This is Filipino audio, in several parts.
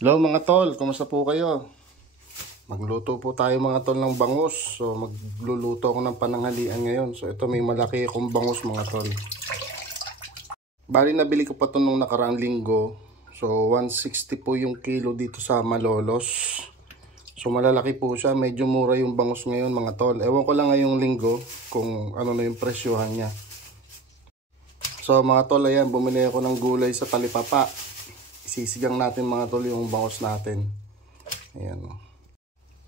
Hello mga tol, kumusta po kayo? Magluto po tayo mga tol ng bangus. So magluluto ako ng pananghalian ngayon. So ito may malaki akong bangus mga tol. Bali nabili ko pa ito nung nakaraang linggo. So 160 po yung kilo dito sa Malolos. So malalaki po siya, medyo mura yung bangus ngayon mga tol. Ewan ko lang ngayong linggo kung ano na yung presyohan niya. So mga tol, ayan, bumili ako ng gulay sa Talipapa. Sisigang natin mga tol yung bangus natin. Ayan.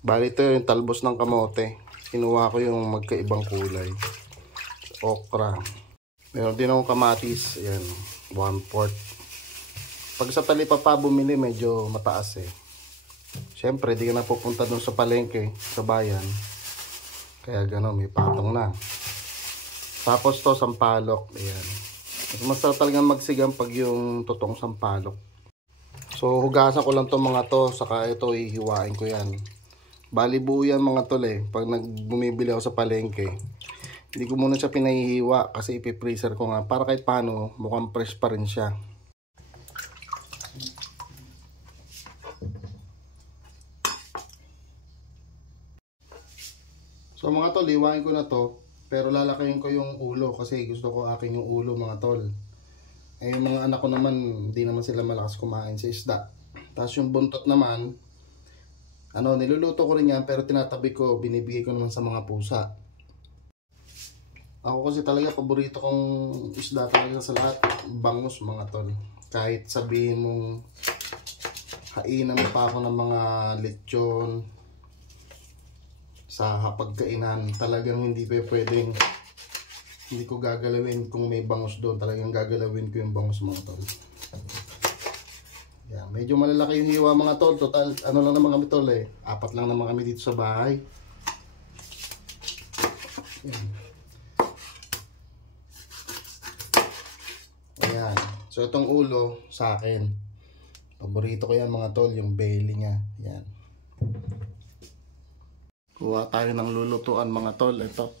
Bali ito yung talbos ng kamote. Kinuha ko yung magkaibang kulay. Okra. Meron din akong kamatis. Ayan. 1/4. Pag sa Talipapa bumili medyo mataas eh. Siyempre di ka na pupunta dun sa palengke, sa bayan. Kaya gano'n, may patong na. Tapos to sampalok. Ayan. Mas talagang magsigang pag yung totoong sampalok. So hugasan ko lang to mga to, saka ito ihiwain ko yan. Bali buo yan mga tol eh. Pag bumibili ako sa palengke, hindi ko muna siya pinahihiwa kasi ipipreaser ko nga para kahit paano mukhang fresh pa rin siya. So mga tol, hiwain ko na to, pero lalakayin ko yung ulo kasi gusto ko akin yung ulo mga tol. Eh yung mga anak ko naman, hindi naman sila malakas kumain sa isda. Tapos yung buntot naman, niluluto ko rin yan pero tinatabi ko, binibigay ko naman sa mga pusa. Ako kasi talaga paborito kong isda talaga sa lahat, bangus mga tol. Kahit sabihin mong hainan mo pa ako ng mga lechon sa hapagkainan, talagang hindi pa pwedeng hindi ko gagalawin kung may bangus doon. Talagang gagalawin ko yung bangus mga tol. Yan, medyo malalaki yung hiwa mga tol. Total, ano lang naman kami tol eh. 4 lang naman kami dito sa bahay. Yan. Ayan. So itong ulo sa akin. Paborito ko yan mga tol, yung belly niya. Yan. Kuha tayo ng lulutuan mga tol. Ito.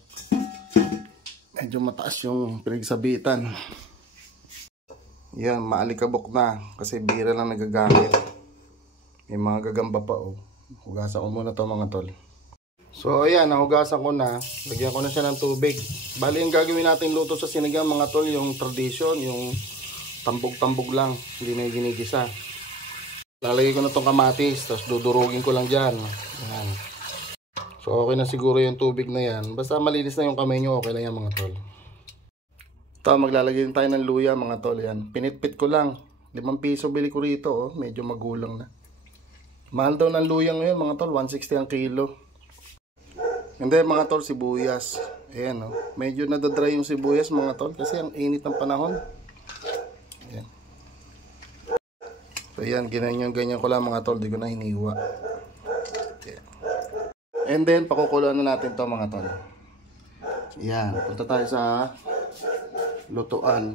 Medyo mataas yung pinagsabitan. Yan, maalikabok na. Kasi bira lang nagagamit. May mga gagamba pa oh. Hugasan ko muna to mga tol. So ayan, nahugasan ko na. Lagyan ko na siya ng tubig. Bali yung gagawin natin luto sa sinigang mga tol, yung tradition, yung tambog-tambog lang. Hindi na ginigisa. Lalagay ko na tong kamatis. Tapos dudurugin ko lang dyan. Ayan. So okay na siguro yung tubig na yan. Basta malinis na yung kamay nyo, okay lang yan mga tol. Ito, maglalagay din tayo ng luya mga tol. Yan. Pinitpit ko lang. 5 piso bili ko rito. Oh. Medyo magulang na. Mahal daw ng luya ngayon mga tol. 160 ang kilo. And then mga tol, sibuyas. Ayan oh. Medyo nadadry yung sibuyas mga tol. Kasi ang init ng panahon. Ayan. So yan, ganyan ko lang mga tol. Di ko na hiniwa. And then, pakukuluan na natin to mga tol. Yan, punta tayo sa lutuan.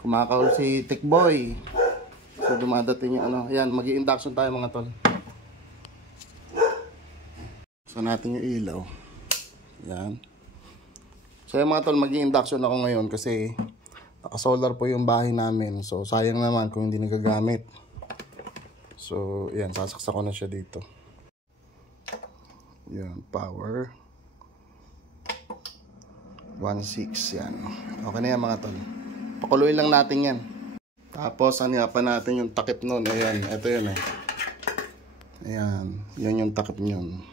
Kumakahol si Tikboy. So, dumadating yung yan, mag-i-induction tayo mga tol. So, natin yung ilaw. Yan. So, yan mga tol, mag-i-induction ako ngayon kasi naka-solar po yung bahay namin. So, sayang naman kung hindi nagagamit. So, yan, sasaksak ko na siya dito. Yan, power 1.6 yan. Okay na yan mga tol. Pakuluin lang natin yan. Tapos anihapan natin yung takip nun. Ayan, ito yun eh. Ayan, yun yung takip yun.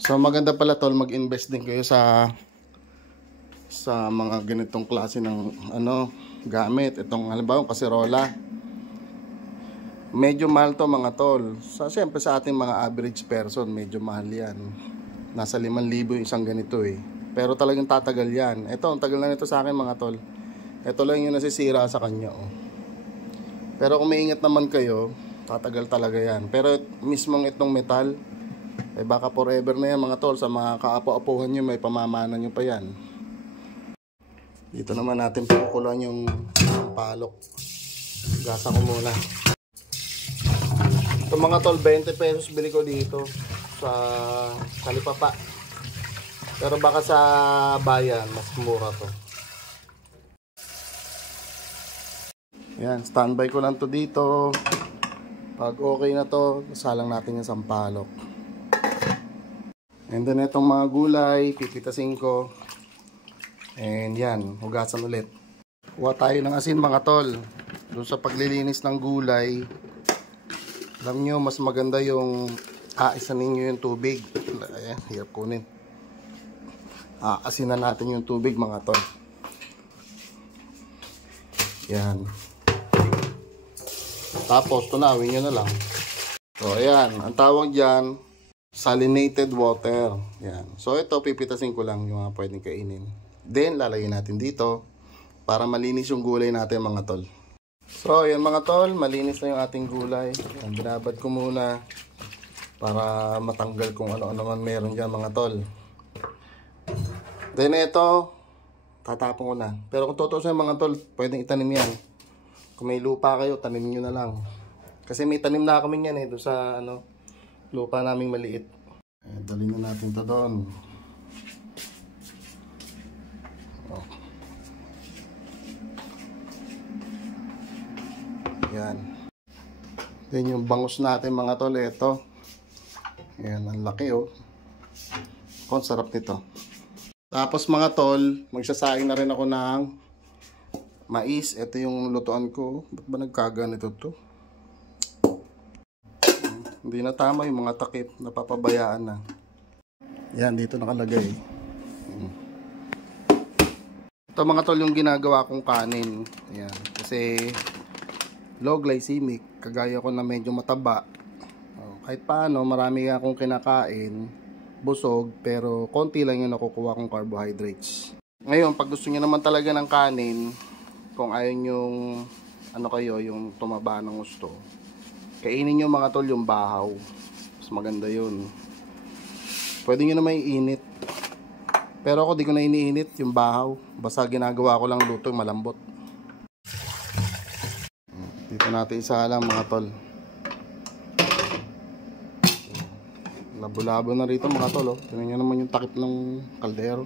So maganda pala tol, mag-invest din kayo sa mga ganitong klase ng gamit. Itong halimbawa kaserola. Medyo mahal to mga tol. Siyempre sa ating mga average person, medyo mahal yan. Nasa 5,000 yung isang ganito eh. Pero talagang tatagal yan. Ito, ang tagal na nito sa akin mga tol. Ito lang yung nasisira sa kanya oh. Pero kung maingat naman kayo, tatagal talaga yan. Pero mismong itong metal, eh baka forever na yan mga tol. Sa mga kaapo-apuhan nyo, may pamamanan nyo pa yan. Dito naman natin pakukulan yung palok. Gasa ko muna. Ito mga tol, 20 pesos bili ko dito sa Talipapa. Pero baka sa bayan, mas mura to. Yan, standby ko lang to dito. Pag okay na to, salang natin yung sampalok. And then itong mga gulay, pipitasin ko. And yan, hugasan ulit. Kuha tayo ng asin mga tol. Doon sa paglilinis ng gulay, alam nyo, mas maganda yung aisanin nyo yung tubig. Ayan, hirap kunin. Asinan natin yung tubig mga tol. Yan. Tapos, tunawin nyo na lang. So, ayan. Ang tawag dyan, salinated water. Yan. So, ito, pipitasin ko lang yung mga pwedeng kainin. Then, lalagyan natin dito para malinis yung gulay natin mga tol. So, ayan mga tol, malinis na yung ating gulay. Yan, binabad ko muna para matanggal kung ano-ano man meron dyan mga tol. Then, ito, tatapon ko na. Pero kung totoo sa mga tol, pwedeng itanim yan. Kung may lupa kayo, tanim nyo na lang. Kasi may tanim na kami yan doon sa lupa naming maliit. Dalhin na natin ito doon. Oh. Yan. Then yung bangus natin mga tol, ito. Yan, ang laki Ang sarap nito. Tapos mga tol, magsasaing na rin ako ng mais. Ito yung lutuan ko. Ba't ba nagkaganito to? Hindi na tama yung mga takip. Napapabayaan na. Yan, dito nakalagay. Ito mga tol yung ginagawa kong kanin. Yan. Kasi low glycemic. Kagaya ko na medyo mataba. Kahit paano, marami akong kinakain. Busog. Pero konti lang yung nakukuha kong carbohydrates. Ngayon, pag gusto nyo naman talaga ng kanin, kung ayaw yung yung tumaba ng gusto, kainin nyo mga tol yung bahaw. Mas maganda yun. Pwede nyo naman iinit. Pero ako di ko na iniinit yung bahaw. Basta ginagawa ko lang luto malambot. Dito natin isa lang mga tol. Labo-labo na rito mga tol. Tingnan nyo naman yung takip ng kaldero.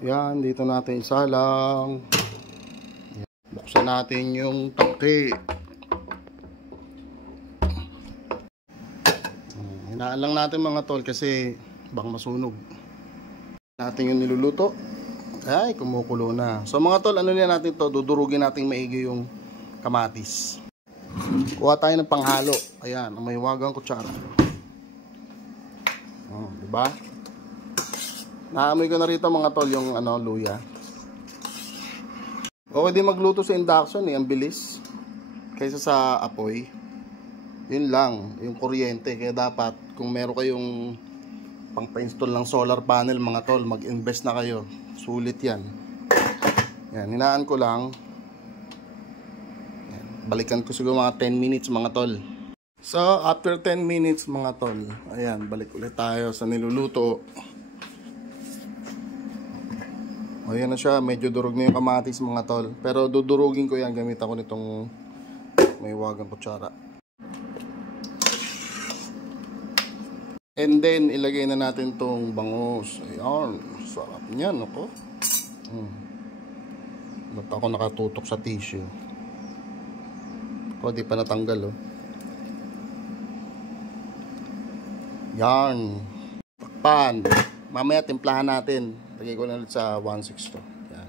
Yan, dito natin isa lang. Buksan natin yung tangke. Hinaan lang natin mga tol kasi baka masunog. Natin yung niluluto. Ay, kumukulo na. So mga tol, ano na natin to? Dudurugin natin maigi yung kamatis. Kuha tayo ng panghalo. Ayan, may wagang kutsara. Diba? Naamoy ko na rito mga tol yung luya. Okay din magluto sa induction ang bilis. Kaysa sa apoy. Yun lang, yung kuryente. Kaya dapat kung meron kayong pang-install ng solar panel mga tol, mag-invest na kayo. Sulit yan. Yan, hinaan ko lang. Yan, balikan ko siguro mga 10 minutes mga tol. So, after 10 minutes mga tol, ayan, balik ulit tayo sa niluluto. O yan na siya, medyo durog na yung kamatis mga tol. Pero dudurugin ko yan, gamit ako nitong may wagang kutsara. And then, ilagay na natin tong bangus. Ayan, sarap niyan, ako. Ba't ako nakatutok sa tissue? Ako, di pa natanggal, Yan. Takpan. Mamaya, timplahan natin. Lagay ko na ulit sa 1/6 to. Yan.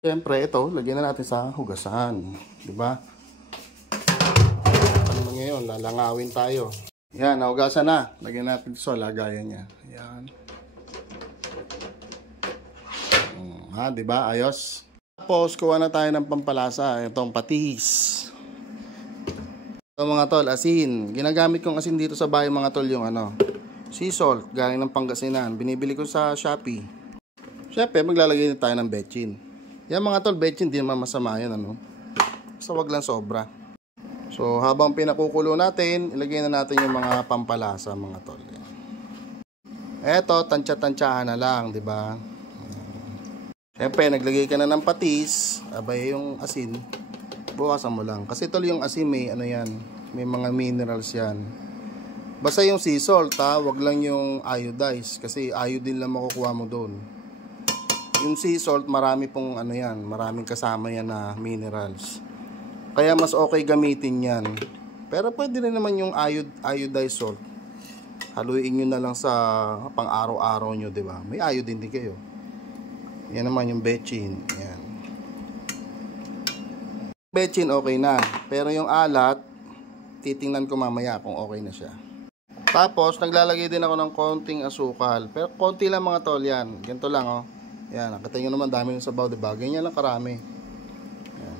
Siyempre, ito, lagyan na natin sa hugasan. Diba? Ano ngayon? Lalangawin tayo. Yan, nahugasan na. Lagyan natin sa lagayan niya. Yan. Diba? Ayos. Tapos, kuha na tayo ng pampalasa. Itong patis. Ito mga tol, asin. Ginagamit kong asin dito sa bahay mga tol yung sea salt. Galing ng Pangasinan. Binibili ko sa Shopee. Siyempre, maglalagay na tayo ng betchin. Yan mga tol, betchin, di naman masama yan, Basta wag lang sobra. So, habang pinakukulo natin, ilagay na natin yung mga pampalasa, mga tol. Eto, tansya-tansyahan na lang, di ba? Siyempre, naglagay ka na ng patis, abay yung asin, bukasan mo lang. Kasi tol, yung asin may may mga minerals yan. Basta yung sea salt, wag lang yung iodized, kasi iodine lang makukuha mo doon. Yung sea salt, marami pong maraming kasama yan na minerals. Kaya mas okay gamitin yan. Pero pwede rin naman yung iodized salt. Haluin nyo na lang sa pang araw-araw nyo, diba? May iodine din kayo. Yan naman yung betchin. Yan. Betchin okay na. Pero yung alat, titingnan ko mamaya kung okay na siya. Tapos, naglalagay din ako ng konting asukal. Pero konti lang mga tol yan. Ganito lang oh. Yan, nakita nyo naman dami yung sabaw, diba? Ganyan lang karami. Yan.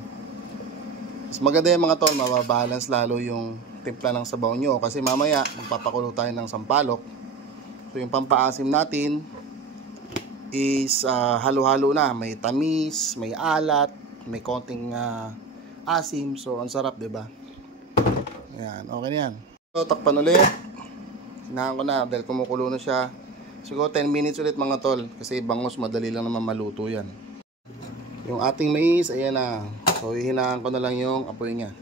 Mas maganda yung mga tol, mababalance lalo yung timpla ng sabaw nyo. Kasi mamaya, magpapakulo tayo ng sampalok. So, yung pampaasim natin is halo-halo na. May tamis, may alat, may konting asim. So, ang sarap, diba? Yan, okay na yan. So, takpan ulit. Hinahan ko na dahil kumukulo na siya. Siguro 10 minutes ulit mga tol. Kasi bangus, madali lang naman maluto yan. Yung ating mais, ayan na. So, hihinahan ko na lang yung apoy niya.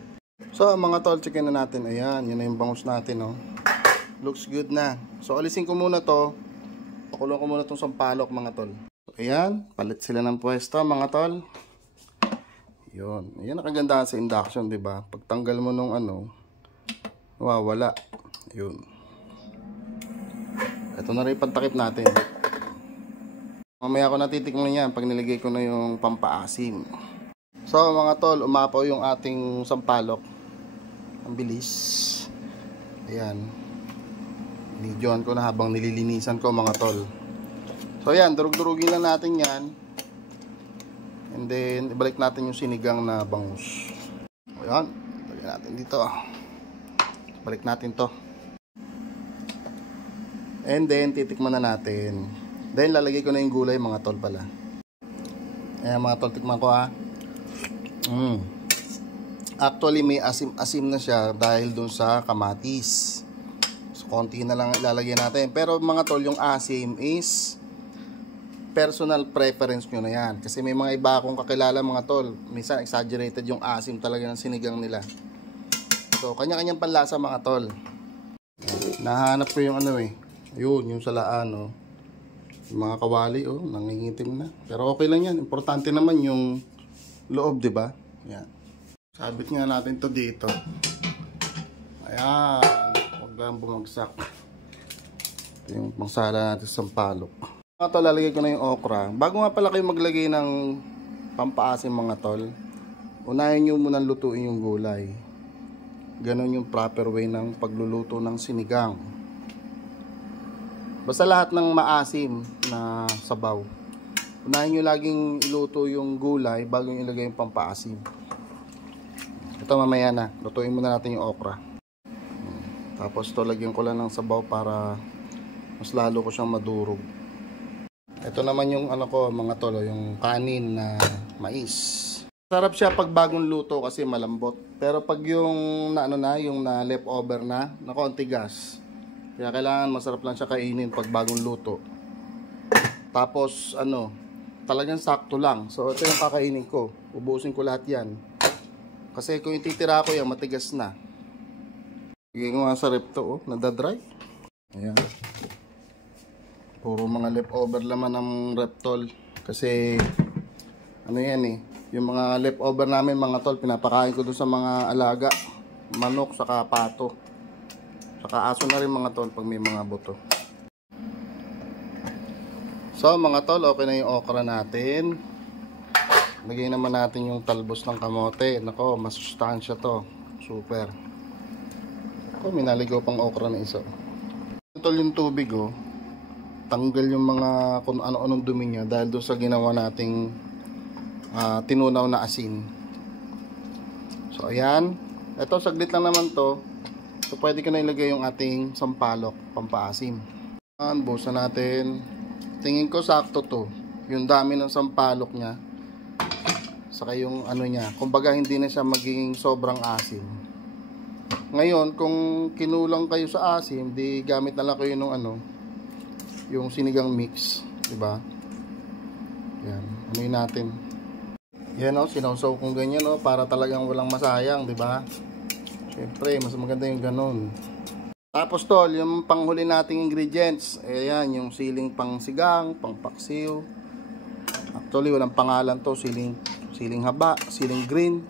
So, mga tol, checkin na natin. Ayan, yun na yung bangus natin, oh. Looks good na. So, alisin ko muna to. Pakulong ko muna itong sampalok, mga tol. So, ayan, palit sila ng pwesto, mga tol. Yun. Ayan, nakagandahan sa induction, diba? Pagtanggal mo nung wala. Yun. Ito na rin pantakip natin. Mamaya ko natitikman yan pag nilagay ko na yung pampaasim. So mga tol, umapaw yung ating sampalok. Ang bilis. Ayan. Nidyoan ko na habang nililinisan ko mga tol. So ayan, durug-durugin lang natin yan. And then, ibalik natin yung sinigang na bangus. Ayan. Lagyan natin dito. Balik natin to. And then, titikman na natin. Then, lalagay ko na yung gulay mga tol pala. Ayan mga tol, tikman ko ha. Actually, may asim-asim na siya dahil dun sa kamatis. So, konti na lang ilalagay natin. Pero mga tol, yung asim is personal preference nyo na yan. Kasi may mga iba akong kakilala mga tol. Minsan, exaggerated yung asim talaga ng sinigang nila. So, kanya-kanyang panlasa mga tol. Nahanap ko yung Ayun, yung salaan, oh. Yung mga kawali, oh, nangingitim na. Pero okay lang yan. Importante naman yung loob, di ba? Yan. Sabit nga natin to dito. Ayan. Huwag lang bumagsak. Ito yung pangsala natin sa sampalok. Mga tol, lalagay ko na yung okra. Bago nga pala kayo maglagay ng pampaasim mga tol, unahin nyo muna lutuin yung gulay. Ganon yung proper way ng pagluluto ng sinigang. Basta lahat ng maasim na sabaw, unahin nyo laging iluto yung gulay bago nyo ilagay yung pampaasim. Ito mamaya na, lutuin muna natin yung okra. Tapos ito lagyan ko lang ng sabaw para mas lalo ko siyang madurog. Ito naman yung mga tolo, yung kanin na mais. Sarap siya pag bagong luto kasi malambot. Pero pag yung yung na leftover na konti gas. Kaya kailangan masarap lang siya kainin pag bagong luto. Tapos talagang sakto lang. So ito yung kakainin ko. Ubusin ko lahat yan. Kasi kung ititira ko yan, matigas na. Sige nga sa rep to, oh, nadadry. Ayan. Puro mga leftover laman ng reptol. Kasi yan yung mga leftover namin mga tol, pinapakain ko dun sa mga alaga. Manok, saka pato. Saka aso na rin mga tol pag may mga buto. So mga tol, okay na yung okra natin. Lagay naman natin yung talbos ng kamote. Nako, masustansya to. Super. Ako, minaligaw pang okra na isa. Tol yung tubig, oh. Tanggal yung mga kung ano-anong dumi niya dahil doon sa ginawa nating tinunaw na asin. So ayan. Ito, saglit lang naman to. So, pwede ko na ilagay yung ating sampalok, pampaasim. Buhusan natin. Tingin ko sakto to. Yung dami ng sampalok niya. Saka yung niya. Kumbaga, hindi na siya magiging sobrang asim. Ngayon, kung kinulang kayo sa asim, di gamit na lang kayo ng yung sinigang mix. Diba? Yan. Anuin natin. Yan sinawsaw kong ganyan para talagang walang masayang. Diba? Siyempre, mas maganda yung ganun. Tapos tol, yung panghuli nating ingredients. Ayan, yung siling pang sigang, pang paksiw. Actually, walang pangalan to. Siling haba, siling green.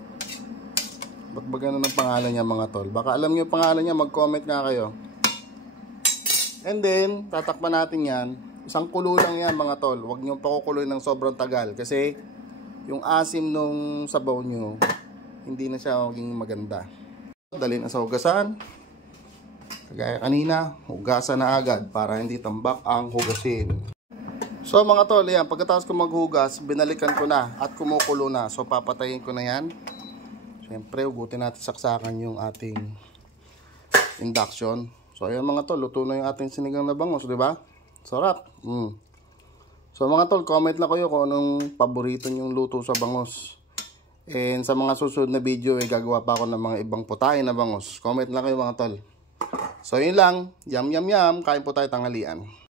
Ba't ba ganun ang pangalan niya mga tol? Baka alam niyo yung pangalan niya, mag-comment nga kayo. And then, tatakpan natin yan. Isang kulo lang yan mga tol. Huwag niyo pakukuloy ng sobrang tagal. Kasi, yung asim nung sabaw niyo, hindi na siya maging maganda. Dalhin na sa hugasan. Kagaya kanina, hugasan na agad para hindi tambak ang hugasin. So mga tol, yan. Pagkatapos ko maghugas, binalikan ko na at kumukulo na. So papatayin ko na yan. Siyempre, hugutin natin saksakan yung ating induction. So, ayan mga tol, luto na yung ating sinigang na bangus, di ba? Sarap. So, mga tol, comment lang kayo kung anong paborito nyong luto sa bangus. And sa mga susunod na video, gagawa pa ako ng mga ibang putahe na bangus. Comment lang kayo mga tol. So, yun lang. Yum, yum, yum. Kain po tayo tanghalian.